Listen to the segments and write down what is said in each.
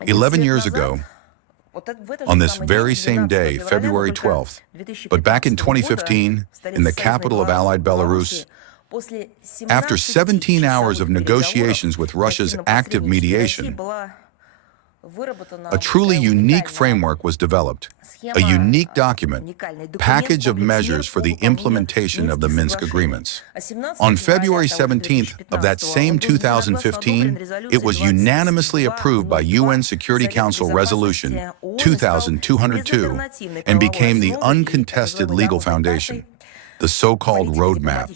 11 years ago, on this very same day, February 12th, but back in 2015, in the capital of Allied Belarus, after 17 hours of negotiations with Russia's active mediation, a truly unique framework was developed, a unique document, package of measures for the implementation of the Minsk agreements. On February 17th of that same 2015, it was unanimously approved by UN Security Council Resolution 2202 and became the uncontested legal foundation, the so-called roadmap,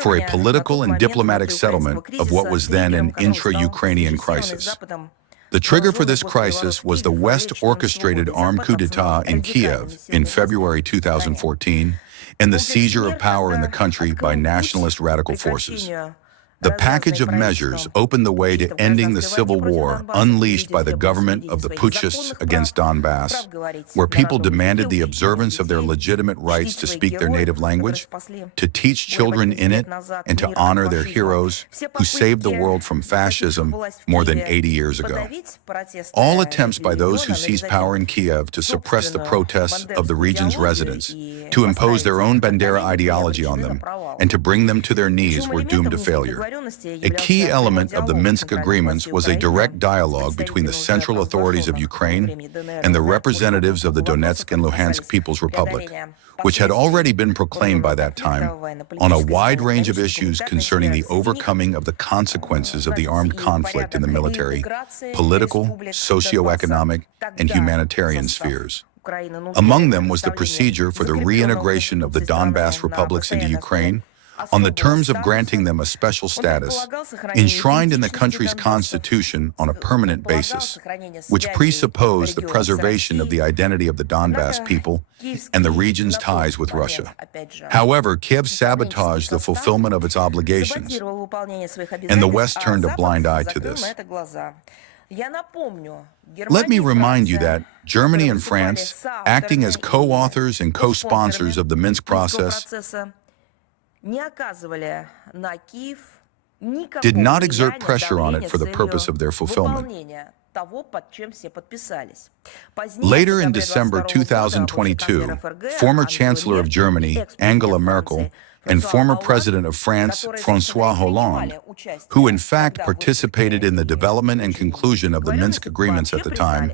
for a political and diplomatic settlement of what was then an intra-Ukrainian crisis. The trigger for this crisis was the West-orchestrated armed coup d'etat in Kiev in February 2014 and the seizure of power in the country by nationalist radical forces. The package of measures opened the way to ending the civil war unleashed by the government of the putschists against Donbass, where people demanded the observance of their legitimate rights to speak their native language, to teach children in it, and to honor their heroes who saved the world from fascism more than 80 years ago. All attempts by those who seized power in Kiev to suppress the protests of the region's residents, to impose their own Bandera ideology on them, and to bring them to their knees were doomed to failure. A key element of the Minsk agreements was a direct dialogue between the central authorities of Ukraine and the representatives of the Donetsk and Luhansk People's Republic, which had already been proclaimed by that time on a wide range of issues concerning the overcoming of the consequences of the armed conflict in the military, political, socio-economic, and humanitarian spheres. Among them was the procedure for the reintegration of the Donbass republics into Ukraine on the terms of granting them a special status, enshrined in the country's constitution on a permanent basis, which presupposed the preservation of the identity of the Donbass people and the region's ties with Russia. However, Kiev sabotaged the fulfillment of its obligations, and the West turned a blind eye to this. Let me remind you that Germany and France, acting as co-authors and co-sponsors of the Minsk process, did not exert pressure on it for the purpose of their fulfillment. Later in December 2022, former Chancellor of Germany, Angela Merkel, and former President of France, François Hollande, who in fact participated in the development and conclusion of the Minsk agreements at the time,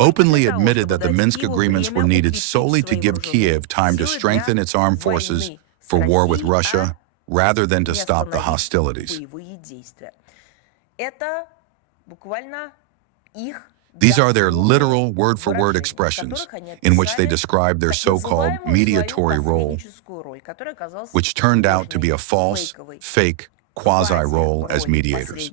openly admitted that the Minsk agreements were needed solely to give Kiev time to strengthen its armed forces for war with Russia, rather than to stop the hostilities. These are their literal word-for-word expressions, in which they describe their so-called mediatory role, which turned out to be a false, fake, quasi-role as mediators.